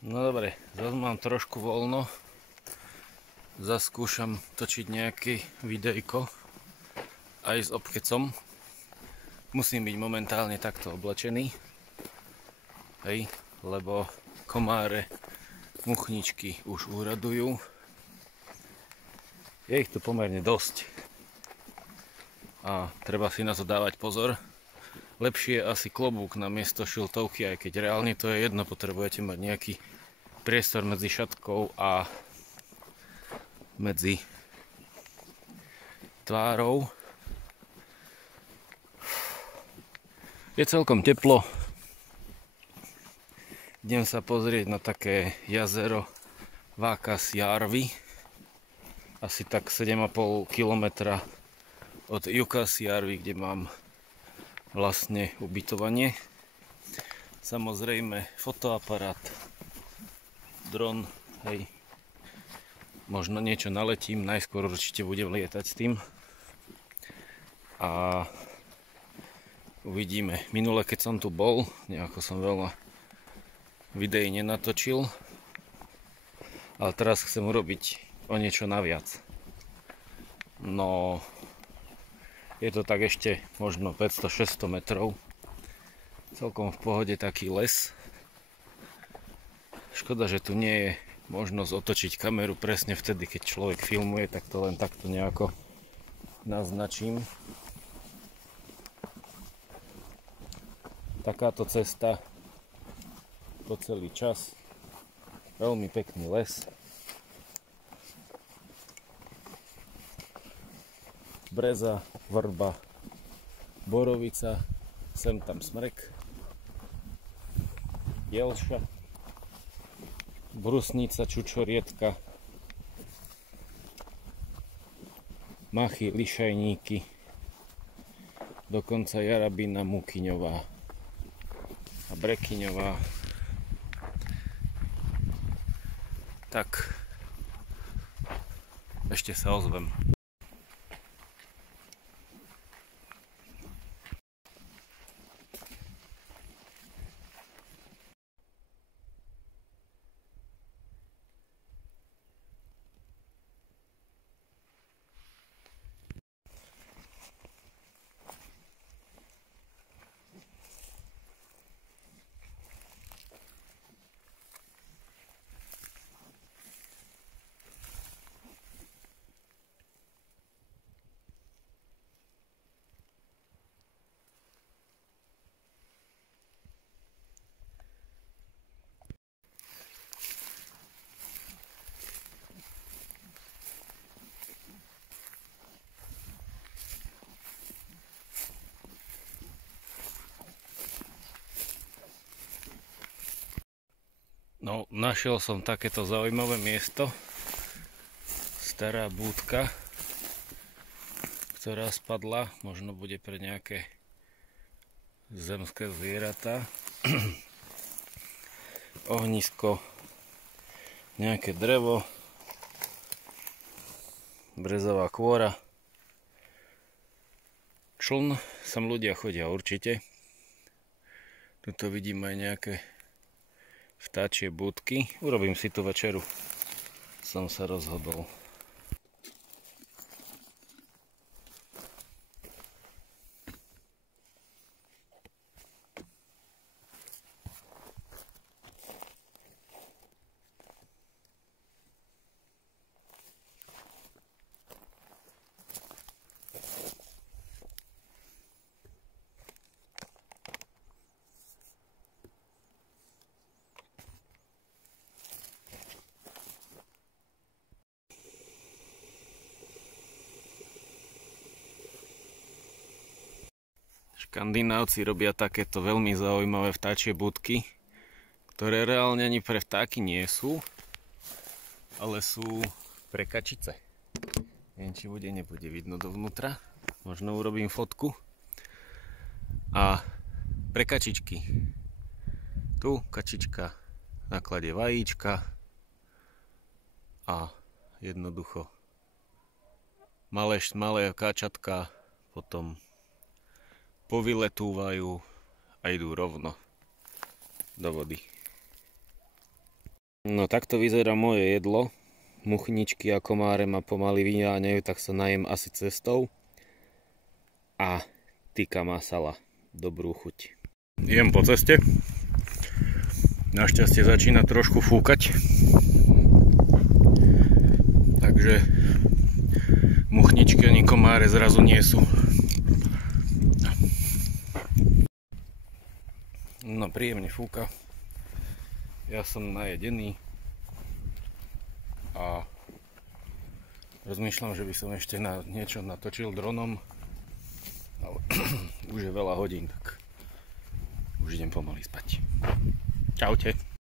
No dobre, zase mám trošku voľno. Zaskúšam točiť nejaké videjko aj s obkecom. Musím byť momentálne takto oblečený. Hej, lebo komáre, muchničky už úradujú. Je ich tu pomerne dosť. A treba si na to dávať pozor. Lepšie je asi klobúk na miesto šiltovky, aj keď reálne to je jedno, potrebujete mať nejaký priestor medzi šatkou a medzi tvárou. Je celkom teplo. Idem sa pozrieť na také jazero Vaakasjärvi. Asi tak 7,5 km od Jukkasjärvi, kde mám vlastne ubytovanie. Samozrejme fotoaparát, dron, hej. Možno niečo naletím, najskôr určite budem lietať s tým. A uvidíme. Minule, keď som tu bol, nejako som veľa videí nenatočil, ale teraz chcem urobiť o niečo naviac. No, je to tak ešte možno 500-600 metrov. Celkom v pohode taký les. Škoda, že tu nie je možnosť otočiť kameru presne vtedy, keď človek filmuje, tak to len takto nejako naznačím. Takáto cesta po celý čas. Veľmi pekný les. Breza, vrba, borovica, sem tam smrek, jelša, brusnica, čučorietka, machy, lišajníky, dokonca jarabina mukyňová a brekyňová. Tak, ešte sa ozvem. No, našiel som takéto zaujímavé miesto. Stará búdka, ktorá spadla, možno bude pre nejaké zemské zvieratá. Ohnisko, nejaké drevo, brezová kôra, čln, sem ľudia chodia určite. Tuto vidím aj nejaké vtáčie budky. Urobím si tú večeru. Som sa rozhodol. Škandinávci robia takéto veľmi zaujímavé vtáčie budky, ktoré reálne ani pre vtáky nie sú, ale sú pre kačice. Neviem, či bude, nebude vidno dovnútra. Možno urobím fotku. A pre kačičky. Tu kačička nakladie vajíčka a jednoducho malé káčatka potom povyletúvajú a idú rovno do vody. No takto vyzerá moje jedlo. Muchničky a komáre ma pomaly vyháňajú, tak sa najem asi cestou. A tikka masala. Dobrú chuť. Idem po ceste. Našťastie začína trošku fúkať. Takže muchničky ani komáre zrazu nie sú. No príjemne fúka. Ja som najedený. A rozmýšľam, že by som ešte na niečo natočil dronom. Ale už je veľa hodín, tak už idem pomaly spať. Čaute.